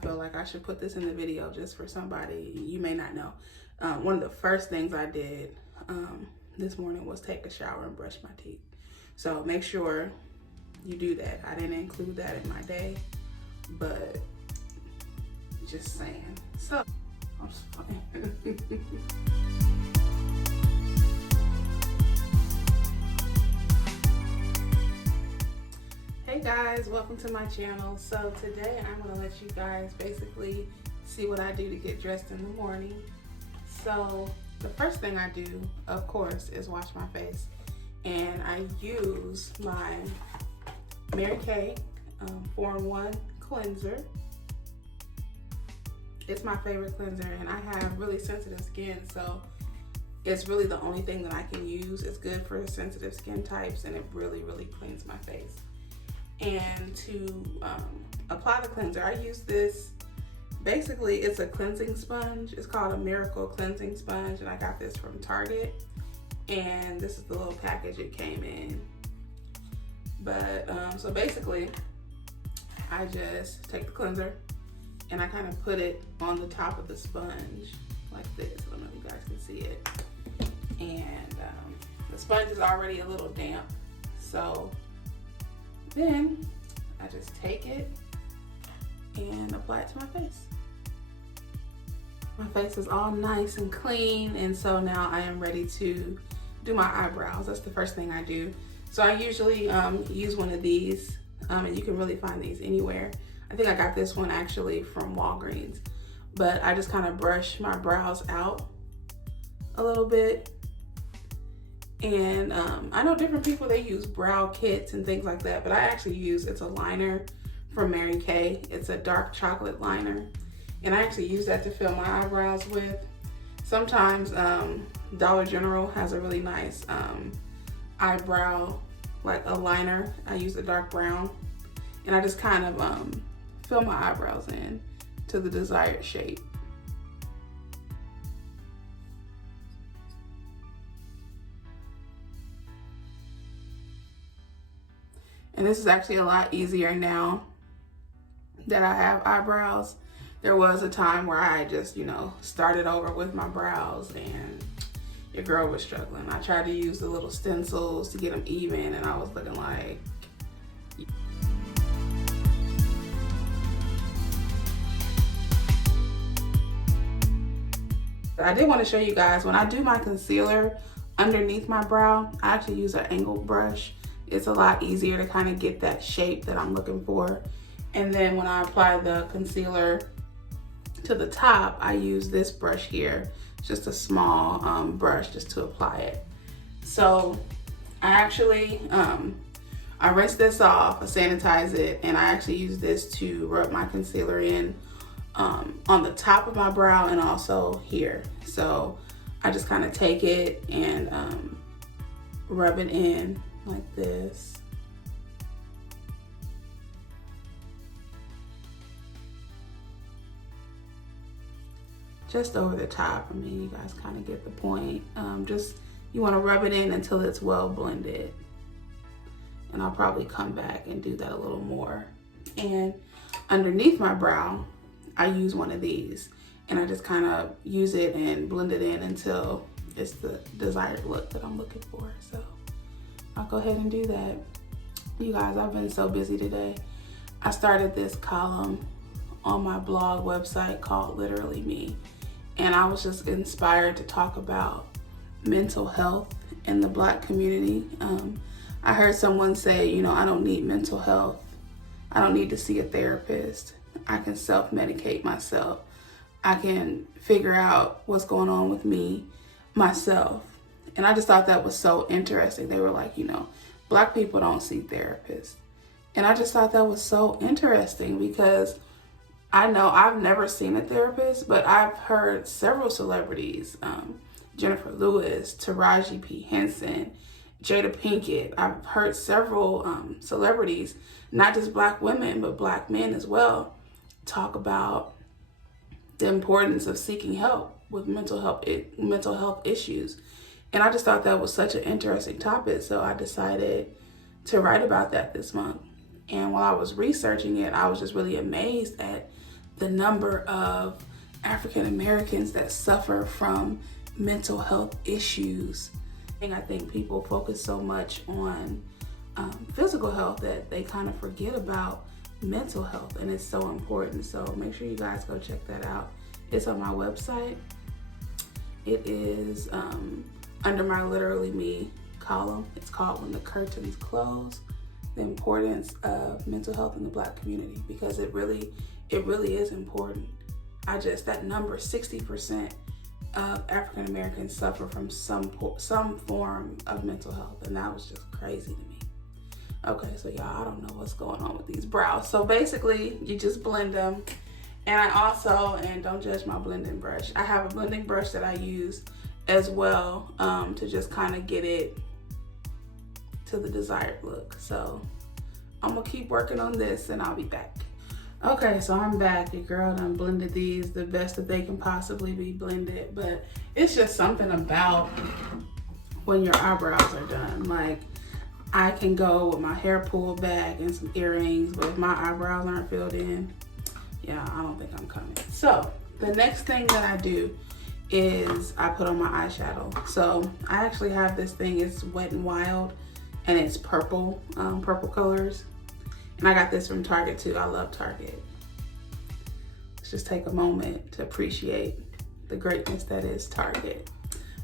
feel like I should put this in the video just for somebody you may not know. One of the first things I did this morning was take a shower and brush my teeth. So make sure you do that. I didn't include that in my day, but just saying. So, I'm just playing. Hey guys, welcome to my channel. So today I'm gonna let you guys basically see what I do to get dressed in the morning. So the first thing I do, of course, is wash my face. And I use my Mary Kay 4-in-1 cleanser. It's my favorite cleanser, and I have really sensitive skin, so it's really the only thing that I can use. It's good for sensitive skin types, and it really, really cleans my face. And to apply the cleanser, I use this, basically it's a cleansing sponge. It's called a Miracle Cleansing Sponge, and I got this from Target. And this is the little package it came in. But so basically, I just take the cleanser and I kind of put it on the top of the sponge like this. I don't know if you guys can see it. And the sponge is already a little damp, so then I just take it and apply it to my face. My face is all nice and clean, and so now I am ready to do my eyebrows. That's the first thing I do. So I usually use one of these, and you can really find these anywhere. I think I got this one actually from Walgreens, but I just kind of brush my brows out a little bit. And I know different people, they use brow kits and things like that, but I actually use, it's a liner from Mary Kay. It's a dark chocolate liner, and I actually use that to fill my eyebrows with. Sometimes Dollar General has a really nice eyebrow, like a liner. I use a dark brown, and I just kind of fill my eyebrows in to the desired shape. And this is actually a lot easier now that I have eyebrows. There was a time where I just, started over with my brows, and your girl was struggling. I tried to use the little stencils to get them even, and I was looking like, I did want to show you guys, when I do my concealer underneath my brow, I actually use an angled brush. It's a lot easier to kind of get that shape that I'm looking for. And then when I apply the concealer to the top, I use this brush here. It's just a small brush just to apply it. So I actually, I rinse this off, I sanitize it, and I actually use this to rub my concealer in on the top of my brow and also here. So I just kind of take it and rub it in like this. Just over the top. I mean, you guys kind of get the point. You want to rub it in until it's well blended. And I'll probably come back and do that a little more. And underneath my brow, I use one of these, and I just kind of use it and blend it in until it's the desired look that I'm looking for. So I'll go ahead and do that. You guys, I've been so busy today. I started this column on my blog website called Literally Me, and I was just inspired to talk about mental health in the Black community. I heard someone say, I don't need mental health. I don't need to see a therapist. I can self-medicate myself. I can figure out what's going on with me, myself. And I just thought that was so interesting. They were like, Black people don't see therapists. And I just thought that was so interesting, because I know I've never seen a therapist, but I've heard several celebrities, Jennifer Lewis, Taraji P. Henson, Jada Pinkett. I've heard several celebrities, not just Black women, but Black men as well, talk about the importance of seeking help with mental health issues. And I just thought that was such an interesting topic, so I decided to write about that this month. And while I was researching it, I was just really amazed at the number of African Americans that suffer from mental health issues. And I think people focus so much on physical health that they kind of forget about mental health, and it's so important. So make sure you guys go check that out. It's on my website. It is under my Literally Me column. It's called When the Curtains Close, the importance of mental health in the Black community, because it really is important. That number, 60% of African Americans suffer from some form of mental health, and that was just crazy to me. Okay, so y'all, I don't know what's going on with these brows. So basically, you just blend them. And I also, and don't judge my blending brush, I have a blending brush that I use as well to just kind of get it to the desired look. So I'm gonna keep working on this and I'll be back. Okay, so I'm back. Your girl done blended these the best that they can possibly be blended, but it's just something about when your eyebrows are done. Like, I can go with my hair pulled back and some earrings, but if my eyebrows aren't filled in, yeah, I don't think I'm coming. So the next thing that I do is I put on my eyeshadow. So I actually have this thing, it's Wet n Wild, and it's purple, purple colors. And I got this from Target too. I love Target. Let's just take a moment to appreciate the greatness that is Target.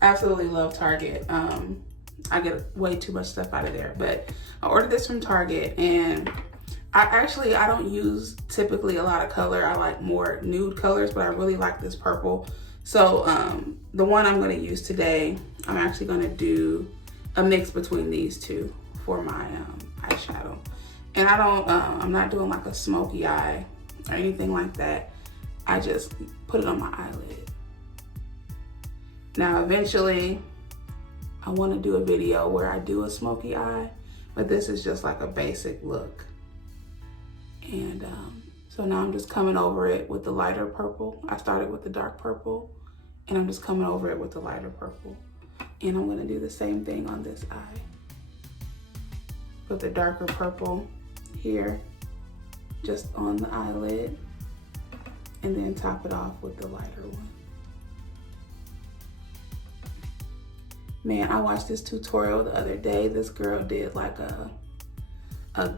Absolutely love Target. I get way too much stuff out of there, but I ordered this from Target, and I don't use typically a lot of color. I like more nude colors, but I really like this purple. So the one I'm gonna use today, I'm actually gonna do a mix between these two for my eyeshadow. And I'm not doing like a smoky eye or anything like that. I just put it on my eyelid. Now eventually, I want to do a video where I do a smoky eye, but this is just like a basic look. And so now I'm just coming over it with the lighter purple. I started with the dark purple, and I'm just coming over it with the lighter purple. And I'm going to do the same thing on this eye. Put the darker purple here, just on the eyelid, and then top it off with the lighter one. Man, I watched this tutorial the other day. This girl did like a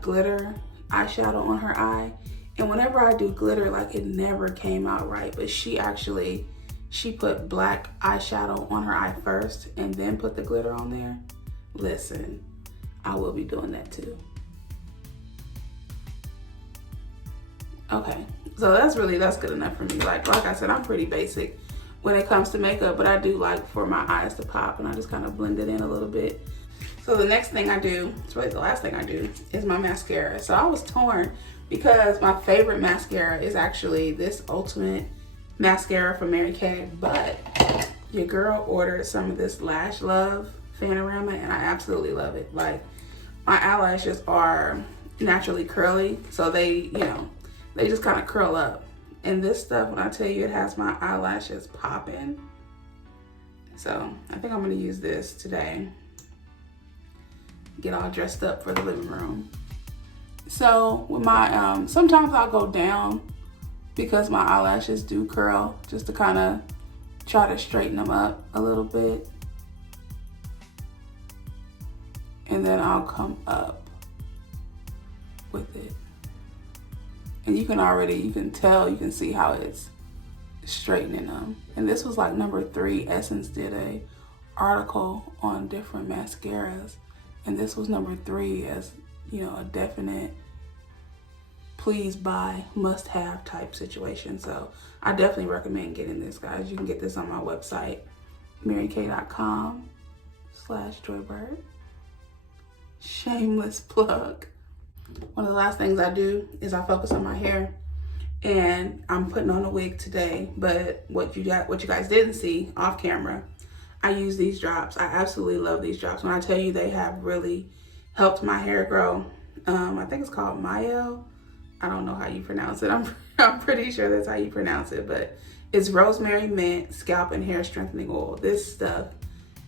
glitter eyeshadow on her eye. And whenever I do glitter, like, it never came out right. But she put black eyeshadow on her eye first and then put the glitter on there. Listen, I will be doing that too. Okay, so that's good enough for me. Like I said, I'm pretty basic when it comes to makeup, but I do like for my eyes to pop, and I just kind of blend it in a little bit. So the next thing I do, it's really the last thing I do, is my mascara. So I was torn because my favorite mascara is actually this Ultimate mascara from Mary Kay, but your girl ordered some of this Lash Love Fanorama, and I absolutely love it. Like, my eyelashes are naturally curly, so they just kind of curl up. And this stuff, when I tell you, it has my eyelashes popping. So I think I'm gonna use this today. Get all dressed up for the living room. So with my, sometimes I'll go down because my eyelashes do curl, just to kind of try to straighten them up a little bit. And then I'll come up with it. And you can tell, you can see how it's straightening them. And this was like number 3. Essence did a article on different mascaras, and this was number 3 as, a definite please buy, must have type situation. So I definitely recommend getting this, guys. You can get this on my website, marykay.com/joybird. Shameless plug. One of the last things I do is I focus on my hair, and I'm putting on a wig today, but what you guys didn't see off camera, I use these drops. I absolutely love these drops. When I tell you they have really helped my hair grow, I think it's called Mayo. I don't know how you pronounce it. I'm pretty sure that's how you pronounce it, but it's rosemary mint scalp and hair strengthening oil. This stuff,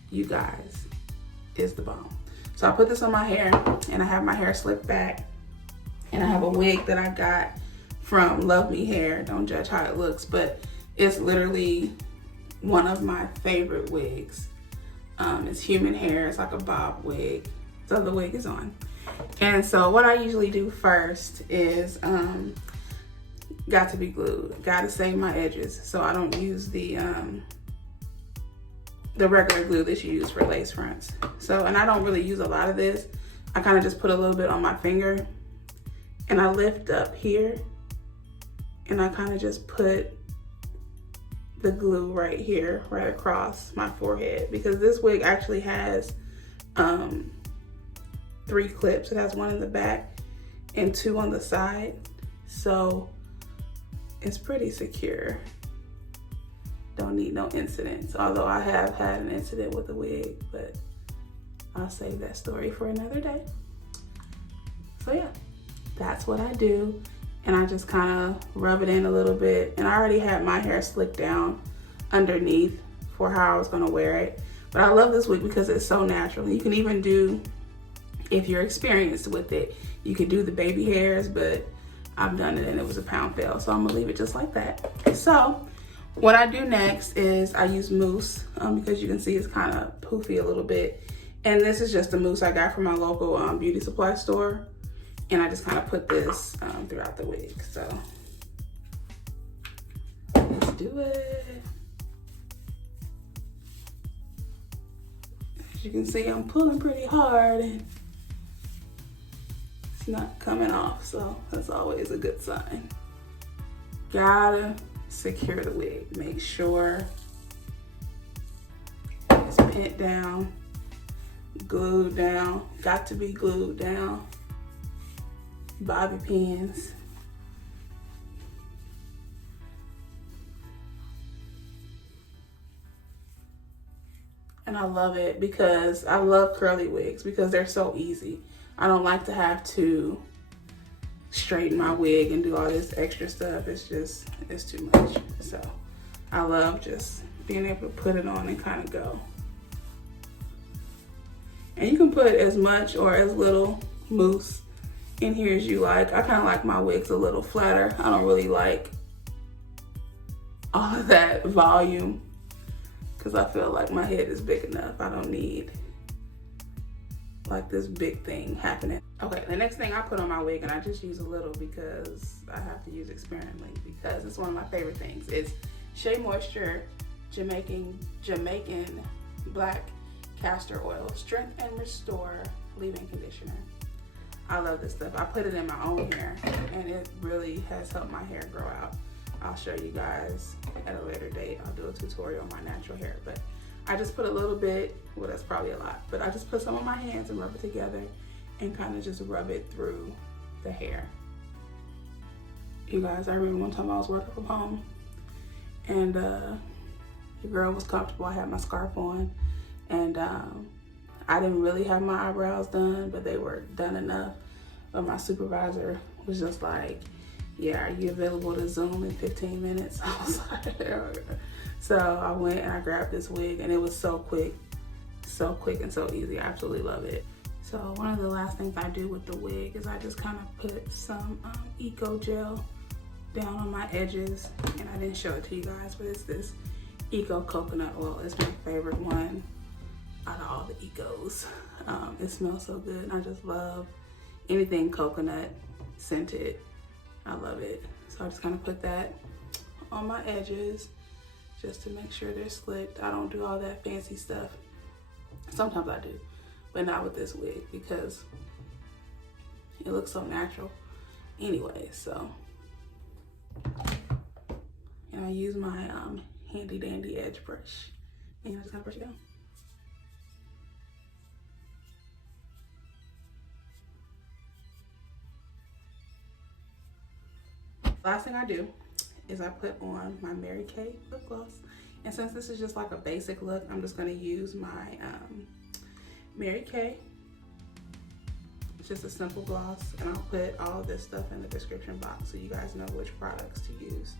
you guys, is the bomb. So I put this on my hair, and I have my hair slicked back, and I have a wig that I got from Love Me Hair. Don't judge how it looks, but it's literally one of my favorite wigs. It's human hair. It's like a bob wig. So the wig is on. And so what I usually do first is got to be glued. Got to save my edges. So I don't use the regular glue that you use for lace fronts. So, and I don't really use a lot of this. I kind of just put a little bit on my finger and I lift up here and I kind of just put the glue right here, right across my forehead, because this wig actually has 3 clips. It has 1 in the back and 2 on the side. So it's pretty secure. Don't need no incidents, although I have had an incident with a wig, but I'll save that story for another day. So yeah, that's what I do. And I just kind of rub it in a little bit. And I already had my hair slicked down underneath for how I was gonna wear it. But I love this wig because it's so natural. You can even do, if you're experienced with it, you could do the baby hairs, but I've done it and it was a pound fail. So I'm gonna leave it just like that. So what I do next is I use mousse because you can see it's kind of poofy a little bit. And this is just the mousse I got from my local beauty supply store. And I just kind of put this throughout the wig. So let's do it. As you can see, I'm pulling pretty hard and it's not coming off. So that's always a good sign. Gotta secure the wig. Make sure it's pinned down, glued down. Got to be glued down. Bobby pins. And I love it because I love curly wigs because they're so easy. I don't like to have to straighten my wig and do all this extra stuff. It's too much. So I love just being able to put it on and kind of go. And you can put as much or as little mousse in here as you like. I kind of like my wigs a little flatter. I don't really like all of that volume because I feel like my head is big enough. I don't need like this big thing happening. Okay, the next thing I put on my wig, and I just use a little because I have to use it sparingly because it's one of my favorite things, is Shea Moisture Jamaican Black Castor Oil Strength and Restore Leave-In Conditioner. I love this stuff. I put it in my own hair and it really has helped my hair grow out. I'll show you guys at a later date. I'll do a tutorial on my natural hair, but I just put a little bit, well that's probably a lot, but I just put some on my hands and rub it together and kind of just rub it through the hair. You guys, I remember one time I was working from home and the girl was comfortable. I had my scarf on and I didn't really have my eyebrows done, but they were done enough. But my supervisor was just like, yeah, are you available to Zoom in 15 minutes? I was like, so I went and I grabbed this wig and it was so quick and so easy. I absolutely love it. So one of the last things I do with the wig is I just kind of put some Eco Gel down on my edges. And I didn't show it to you guys, but it's this Eco Coconut Oil. It's my favorite one out of all the Ecos. It smells so good. I just love anything coconut scented. I love it. So I just kind of put that on my edges just to make sure they're slicked. I don't do all that fancy stuff. Sometimes I do, but not with this wig because it looks so natural anyway. So, and I use my handy dandy edge brush and I just kind of brush it down. Last thing I do is I put on my Mary Kay lip gloss. And since this is just like a basic look, I'm just gonna use my Mary Kay. It's just a simple gloss, and I'll put all of this stuff in the description box so you guys know which products to use.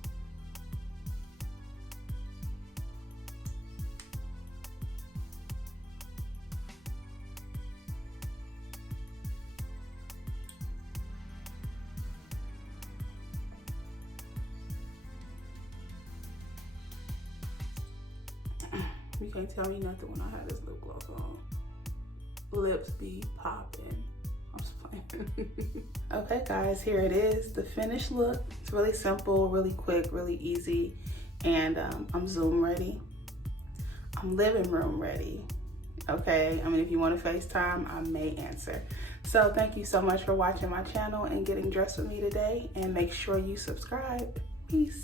You can't tell me nothing when I have this lip gloss on. Lips be popping. I'm just playing. Okay guys, here it is, the finished look. It's really simple, really quick, really easy, and I'm Zoom ready. I'm living room ready. Okay, I mean, if you want to FaceTime, I may answer. So thank you so much for watching my channel and getting dressed with me today, and make sure you subscribe. Peace.